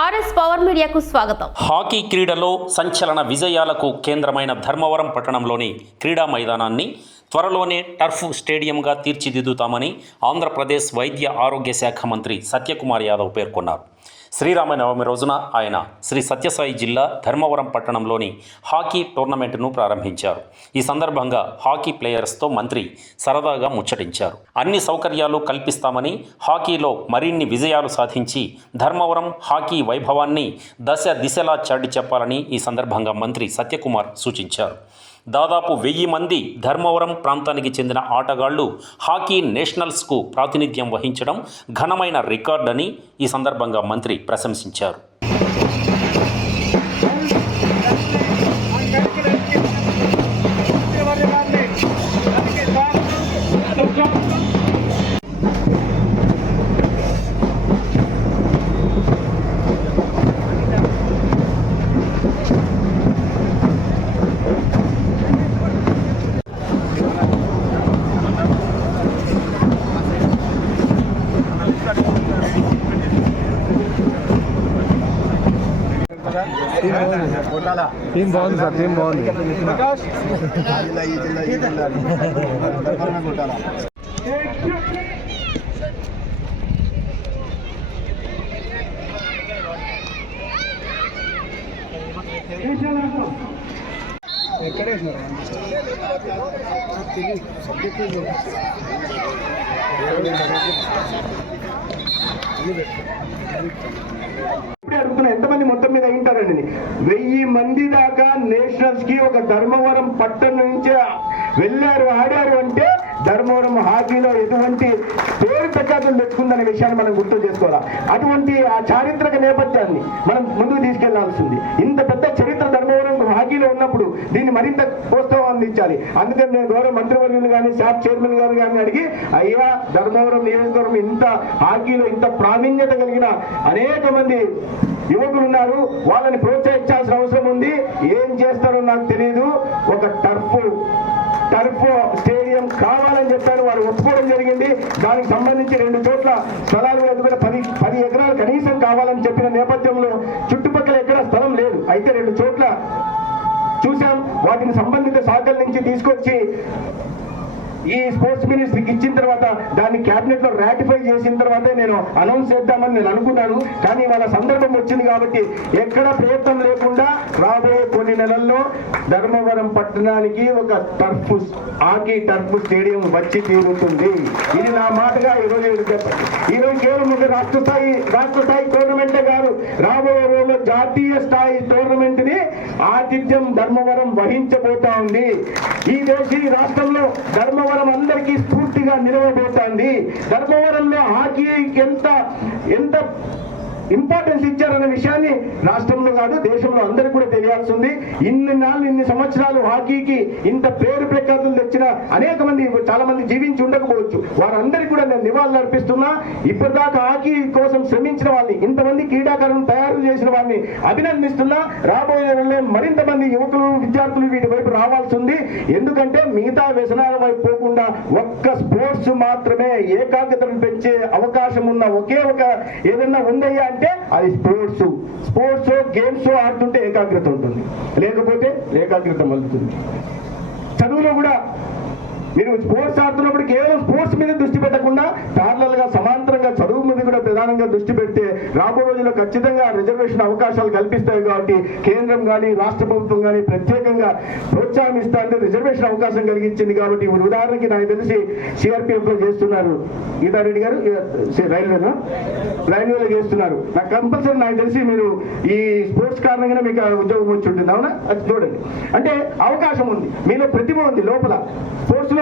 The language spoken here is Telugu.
ఆర్ఎస్ పవర్ మీడియాకు స్వాగతం. హాకీ క్రీడలో సంచలన విజయాలకు కేంద్రమైన ధర్మవరం పట్టణంలోని క్రీడా మైదానాన్ని త్వరలోనే టర్ఫ్ స్టేడియంగా తీర్చిదిద్దుతామని ఆంధ్రప్రదేశ్ వైద్య ఆరోగ్య శాఖ మంత్రి సత్యకుమార్ యాదవ్ పేర్కొన్నారు. శ్రీరామనవమి రోజున ఆయన శ్రీ సత్యసాయి జిల్లా ధర్మవరం పట్టణంలోని హాకీ టోర్నమెంట్ను ప్రారంభించారు. ఈ సందర్భంగా హాకీ ప్లేయర్స్తో మంత్రి సరదాగా ముచ్చటించారు. అన్ని సౌకర్యాలు కల్పిస్తామని హాకీలో మరిన్ని విజయాలు సాధించి ధర్మవరం హాకీ వైభవాన్ని దశ దిశలా చాటి చెప్పాలని ఈ సందర్భంగా మంత్రి సత్యకుమార్ సూచించారు. దాదాపు వెయ్యి మంది ధర్మవరం ప్రాంతానికి చెందిన ఆటగాళ్ళు హాకీ నేషనల్స్కు ప్రాతినిధ్యం వహించడం ఘనమైన రికార్డని ఈ సందర్భంగా మంత్రి ప్రశంసించారు. టీం బాగుంది సార్ టీం బాగుంది చెప్పి అడుగుతున్నా ఎంతమంది మొత్తం మీద అయింటారండి వెయ్యి మంది దాకా నేషనల్స్కి ఒక ధర్మవరం పట్టణం నుంచి వెళ్ళారు ఆడారు అంటే ధర్మవరం హాకీలో ఎటువంటి పేరు ప్రఖ్యాతులు తెచ్చుకుందనే విషయాన్ని మనం గుర్తు చేసుకోవాలి? అటువంటి ఆ చారిత్రక నేపథ్యాన్ని మనం ముందుకు తీసుకెళ్ళాల్సింది. ఇంత పెద్ద చరిత్ర ఉన్నప్పుడు దీన్ని మరింత ప్రోత్సాహం అందించాలి. అందుకని నేను గౌరవ మంత్రివర్యులు కానీ శాప్ చైర్మన్ గారు కానీ అడిగి అయ్యా ధర్మవరం నియోజకవర్గం ఇంత హాకీలో ఇంత ప్రావీణ్యత కలిగిన అనేక మంది యువకులు ఉన్నారు. వాళ్ళని ప్రోత్సహించాల్సిన అవసరం ఉంది. ఏం చేస్తారో నాకు తెలియదు ఒక టర్ఫ్ టర్ఫ్ స్టేడియం కావాలని చెప్పారు. వారు ఒప్పుకోవడం జరిగింది. దానికి సంబంధించి రెండు చోట్ల స్థలాలు కూడా పది పది ఎకరాలు కనీసం కావాలని చెప్పిన నేపథ్యంలో చుట్టుపక్కల ఎక్కడ స్థలం లేదు. అయితే రెండు చోట్ల చూశాం. వాటిని సంబంధిత శాఖల నుంచి తీసుకొచ్చి ఈ స్పోర్ట్స్ మినిస్ట్రీకి ఇచ్చిన తర్వాత దాన్ని క్యాబినెట్లో రాటిఫై చేసిన తర్వాత నేను అనౌన్స్ చేద్దామని నేను అనుకున్నాను. కానీ వాళ్ళ సందర్భం వచ్చింది కాబట్టి ఎక్కడ ప్రయత్నం లేకుండా రాబోయే కొన్ని నెలల్లో ధర్మవరం పట్టణానికి ఒక టర్ఫ్ హాకీ టర్ఫ్ స్టేడియం వచ్చి తీరుతుంది. ఇది నా మాటగా ఈరోజు చెప్పండి ఈరోజు కేవలం ఒక రాష్ట్ర స్థాయి రాష్ట్ర స్థాయి టోర్నమెంటే కాదు రాబోయే రోజుల్లో జాతీయ స్థాయి టోర్నమెంట్ని ఆతిథ్యం ధర్మవరం వహించబోతా ఉంది. ఈ దేశ ఈ రాష్ట్రంలో ధర్మవరం అందరికీ స్ఫూర్తిగా నిలవబోతోంది. ధర్మవరంలో హాకీ ఎంత ఎంత ఇంపార్టెన్స్ ఇచ్చారనే విషయాన్ని రాష్ట్రంలో కాదు దేశంలో అందరికీ కూడా తెలియాల్సి ఉంది ఇన్ని నాళ్ళు ఇన్ని సంవత్సరాలు హాకీకి ఇంత పేరు ప్రఖ్యాతులు తెచ్చిన అనేక మంది చాలా మంది జీవించి ఉండకపోవచ్చు. వారందరికీ కూడా నేను నివాళులు అర్పిస్తున్నా. ఇప్పటిదాకా హాకీ కోసం శ్రమించిన వాళ్ళని ఇంతమంది క్రీడాకారులను తయారు చేసిన వారిని అభినందిస్తున్నా. రాబోయే నెలలో మరింత మంది యువకులు విద్యార్థులు వీటి వైపు రావాల్సి ఉంది ఎందుకంటే మిగతా వ్యసనాల వైపు పోకుండా ఒక్క స్పోర్ట్స్ మాత్రమే ఏకాగ్రతను పెంచే అవకాశం ఉన్న ఒకే ఒక ఏదన్నా ఉందయ్యా అంటే అది స్పోర్ట్స్. స్పోర్ట్స్ గేమ్స్ ఆడుతుంటే ఏకాగ్రత. ఉంటుంది. లేకపోతే ఏకాగ్రత మలుతుంది చదువులో కూడా మీరు స్పోర్ట్స్ ఆడుతున్నప్పుడు కేవలం స్పోర్ట్స్ మీద దృష్టి పెట్టకుండా ప్యారలల్గా సమాంతరంగా చదువు మీద కూడా ప్రధానంగా దృష్టి పెడితే రాబో రోజుల్లో ఖచ్చితంగా రిజర్వేషన్ అవకాశాలు కల్పిస్తాయి కాబట్టి కేంద్రం కానీ రాష్ట్ర ప్రభుత్వం కానీ ప్రత్యేకంగా ప్రోత్సాహం ఇస్తా అంటే రిజర్వేషన్ అవకాశం కలిగించింది కాబట్టి ఉదాహరణకి నాకు తెలిసి సిఆర్పిఎఫ్లో చేస్తున్నారు గీతారెడ్డి గారు రైల్వేలో రైల్వేలో చేస్తున్నారు. నాకు కంపల్సరీ నాకు తెలిసి మీరు ఈ స్పోర్ట్స్ కారణంగానే మీకు ఉద్యోగం వచ్చి ఉంటుంది. అవునా? అది చూడండి. అంటే అవకాశం ఉంది. మీలో ప్రతిభ ఉంది లోపల. స్పోర్ట్స్లో